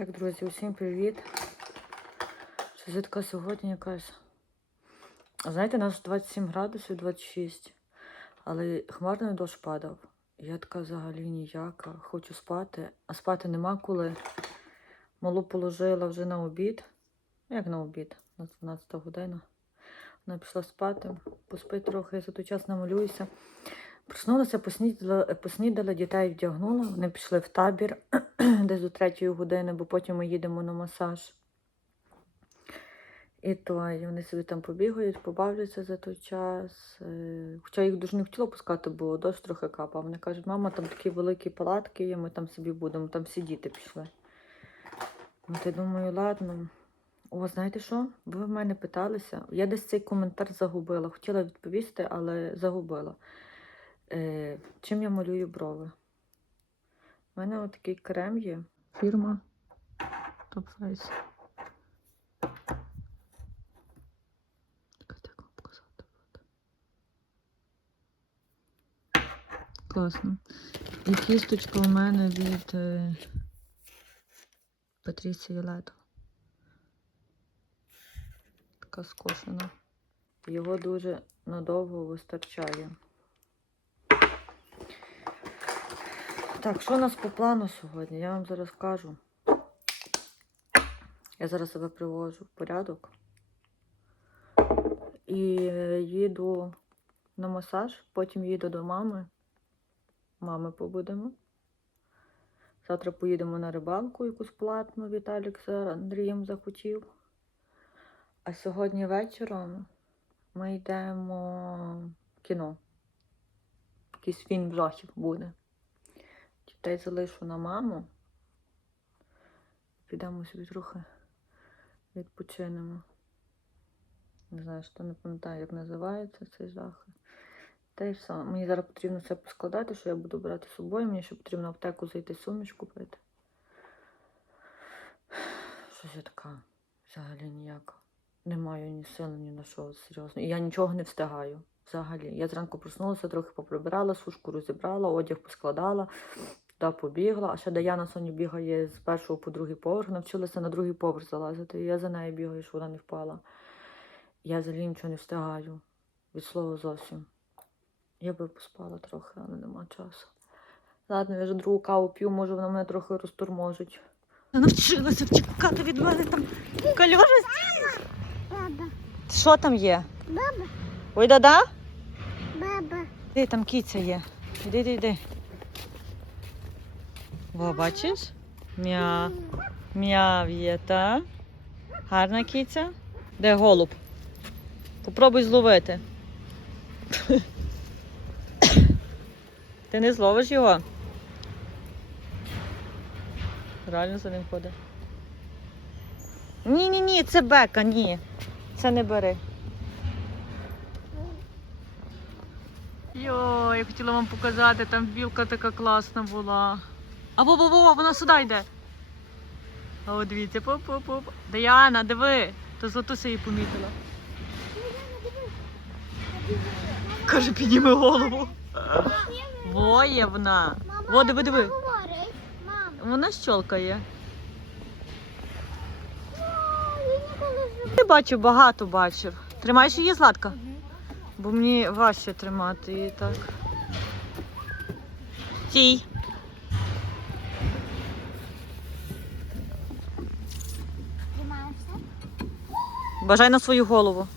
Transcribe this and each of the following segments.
Так, друзі, усім привіт. Я така сьогодні якась. Знаєте, у нас 27 градусів, 26, але хмарний дощ падав. Я така взагалі ніяка. Хочу спати, а спати нема коли. Малу положила вже на обід. Ну, Як на обід? На 12 година. Вона пішла спати, поспить трохи, я за той час намалююся. Проснулася, поснідала, поснідала, дітей вдягнула. Вони пішли в табір десь до третьої години, бо потім ми їдемо на масаж. І то і вони собі там побігають, побавляться за той час. Е, Хоча їх дуже не хотіла пускати, бо дощ трохи капав. Вони кажуть, мама, там такі великі палатки є, ми там собі будемо, там всі діти пішли. От я думаю, ладно. О, знаєте що? Ви в мене питалися. Я десь цей коментар загубила. Хотіла відповісти, але загубила. Е, чим я малюю брови? У мене отакий крем є. Фірма Top Face. Класно. І кісточка у мене від е, Патрісії Лето. Така скошена. Його дуже надовго вистачає. Так, що у нас по плану сьогодні? Я вам зараз кажу. Я зараз себе привожу в порядок. І е, їду на масаж, потім їду до мами. Мами побудемо. Завтра поїдемо на рибалку якусь платну. Віталік з Андрієм захотів. А сьогодні вечором ми йдемо в кіно. Якийсь фільм жахів буде. Дітей залишу на маму. Підемо собі трохи відпочинемо. Не знаю, що не пам'ятаю, як називається цей жах. Та й все. Мені зараз потрібно все поскладати, що я буду брати з собою. Мені ще потрібно в аптеку зайти суміш купити. Щось я така взагалі ніяка. Не маю ні сили, ні на що серйозно. І я нічого не встигаю. Взагалі. Я зранку проснулася, трохи поприбирала, сушку розібрала, одяг поскладала, туди побігла. А ще Даяна Соня бігає з першого по другий поверх, навчилася на другий поверх залазити. І я за нею бігаю, щоб вона не впала. Я взагалі нічого не встигаю. Від слова зовсім. Я би поспала трохи, але нема часу. Ладно, я вже другу каву п'ю, може вона мене трохи розтурможить. Навчилася вчекати від мене там кальожі. Баба, Що там є? баба, Ой, да-да? баба. Де там кіця є? Іди, іди, іди. Во, бачиш? М'я. М'яв є, та? Гарна кіця. Де голуб? Попробуй зловити. Ти не зловиш його? Реально за ним ходить. Ні, ні, це бека, ні. Це не бери. Йой, я хотіла вам показати, там білка така класна була. А во, во, во, вона сюди йде. А от дивіться, поп-поп-поп. Даяна, диви, то златуся її помітила. Каже, підніми голову. Воє вона. Во, диви, диви. Вона щолкає. Я бачив, багато бачив. Тримаєш її, Златка? Бо мені важче тримати її так. Стій. Бажай на свою голову.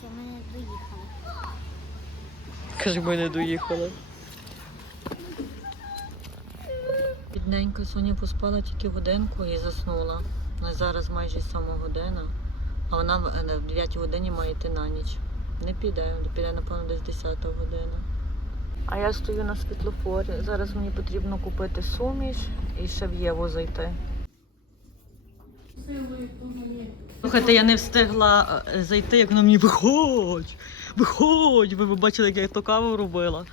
Що ми не доїхали. Каже, ми не доїхали. Бідненька Соня поспала тільки годинку і заснула. На зараз майже сьома година, а вона в е, в 9 годині має йти на ніч. Не піде, піде, напевно, десь 10 година. А я стою на світлофорі. Зараз мені потрібно купити суміш і ще в Єву зайти. Слухайте, я не встигла е, зайти, як вона мені виходь, виходь. Ви б бачили, як я ту каву робила.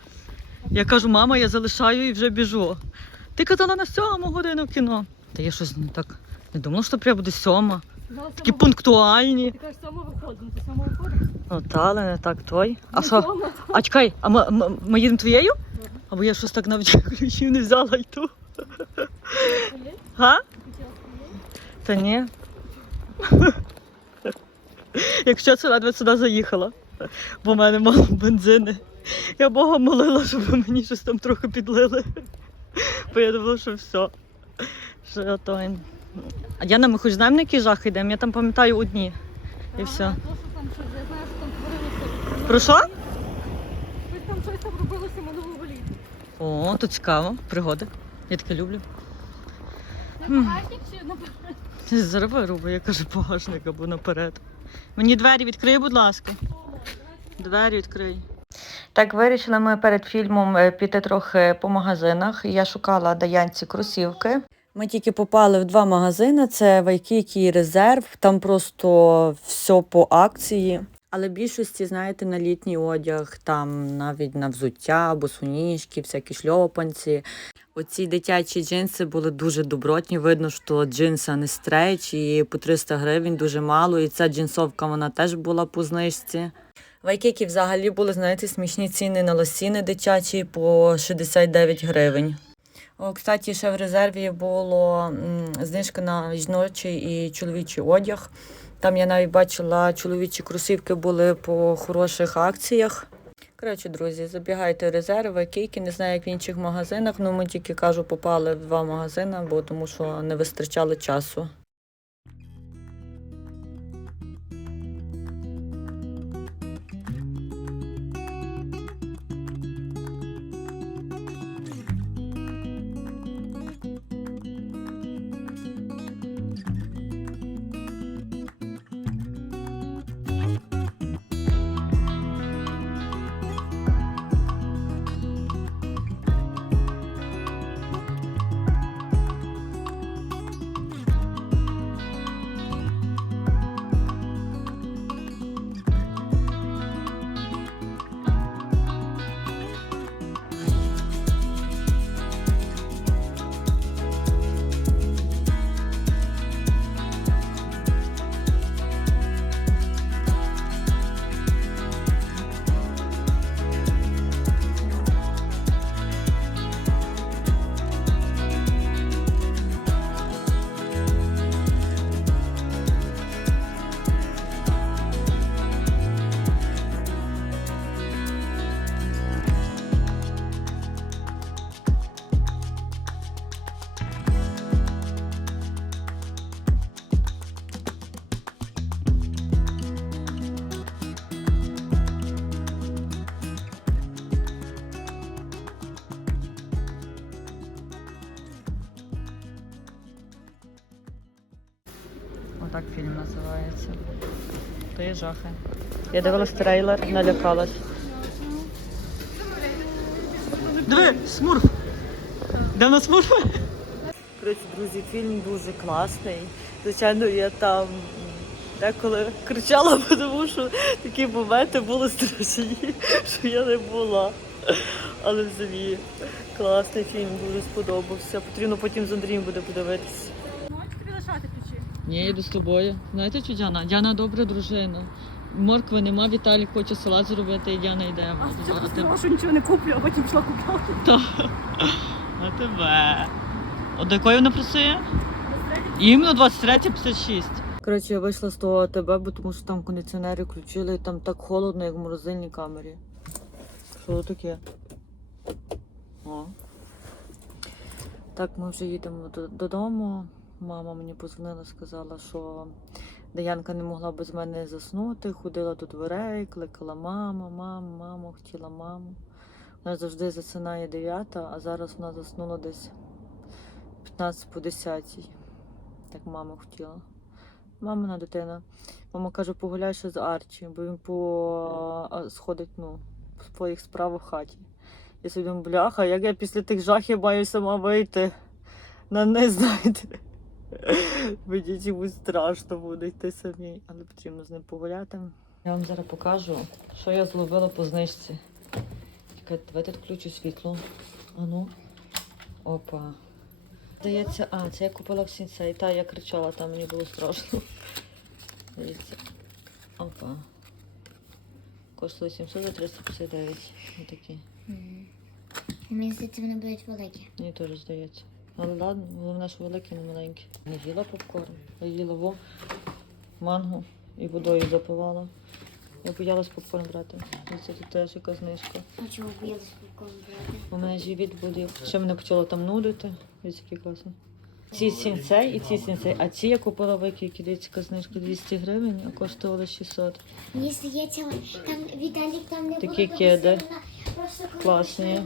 Я кажу, мама, я залишаю і вже біжу. Ти казала на сьому годину в кіно. Та я щось не так не думала, що прямо буде сьома. Такі пунктуальні. Ти кажеш, сьома виходимо, ти сьома виходимо? Ну та, але не так той. А що? А чекай, а ми, ми, ми їдемо твоєю? Або я щось так навіть ключів не взяла й ту. Га? Та ні. Якщо це ледве сюди заїхала, бо в мене мало бензини. Я Бога молила, щоб мені щось там трохи підлили. Бо я думала, що все. Що я то... А Яна, ми хоч знаємо, на який жах йдемо? Я там пам'ятаю одні. І все. Я. Про що? Щось там щось там робилося минулого літа. О, то цікаво. Пригоди. Я таке люблю. На багажник чи наперед? Зараз руба, я кажу, багажник або наперед. Мені двері відкрий, будь ласка. Двері відкрий. Так, вирішили ми перед фільмом е, піти трохи по магазинах. Я шукала Даянці кросівки. Ми тільки попали в два магазини: це Вайкікі і Резерв. Там просто все по акції. Але більшості, знаєте, на літній одяг, там навіть на взуття, босоніжки, всякі шльопанці. Оці дитячі джинси були дуже добротні. Видно, що джинси не стрейч, і по 300 гривень дуже мало. І ця джинсовка вона теж була по знижці. Вайкіки взагалі були, знаєте, смішні ціни на лосіни дитячі по 69 гривень. О, кстати, ще в резерві було знижка на жіночий і чоловічий одяг. Там я навіть бачила, чоловічі кросівки були по хороших акціях. Коротше, друзі, забігайте резерви, кейки, не знаю, як в інших магазинах, але ми тільки кажу, попали в два магазини, бо тому що не вистачало часу. Отак фільм називається. То є жахи. Я дивилась трейлер, налякалась. Диви, смурф! Нас смурф? Коротше, друзі, фільм дуже класний. Звичайно, я там деколи кричала, тому що такі моменти були страшні, що я не була. Але взагалі класний фільм, дуже сподобався. Потрібно потім з Андрієм буде подивитися. Ні, я йду з тобою. Знаєте, що Діана? Діана добра дружина. Моркви нема, Віталій хоче салат зробити, і Діана йде. А тебе? сказала, що нічого не куплю, а потім пішла купляти. А тебе. От до якої вона працює? Іменно 23.56. Коротше, я вийшла з того тебе, бо тому що там кондиціонери включили, і там так холодно, як в морозильній камері. Що таке? О. Так, ми вже їдемо додому. Мама мені позвонила, сказала, що Даянка не могла без мене заснути, ходила до дверей, кликала мама, мама, мама, хотіла маму. Вона завжди засинає 9, а зараз вона заснула десь 15 по 10. Так мама хотіла. Мамина дитина. Мама каже, погуляй ще з Арчі, бо він по сходить ну, в своїх справах в хаті. Я собі думаю, бляха, як я після тих жахів маю сама вийти на низ, знаєте. Мені чомусь страшно буде йти самій, але потрібно з ним погуляти. Я вам зараз покажу, що я зловила по знижці. Чекайте, давайте відключу світло. Ану. Опа. Здається, а, це я купила в сінсей. Та я кричала, там мені було страшно. Дивіться. Опа. Коштує 700 за 359. Ось такі. Мені здається, вони будуть великі. Мені теж здається. Але ладно, головне, що великий, не маленький. Не їла попкорн, я їла во мангу і водою запивала. Я боялась попкорн брати. І Це тут теж яка знижка. А чого боялась попкорн брати? У мене живіт болів. Ще мене почало там нудити. Дивіться, який класний. Ці сінцей і ці сінцей. А ці я купила в які дивіться, яка знижка 200 гривень, а коштували 600. Мені здається, там Віталік там не Такі було дуже кеди. Класні.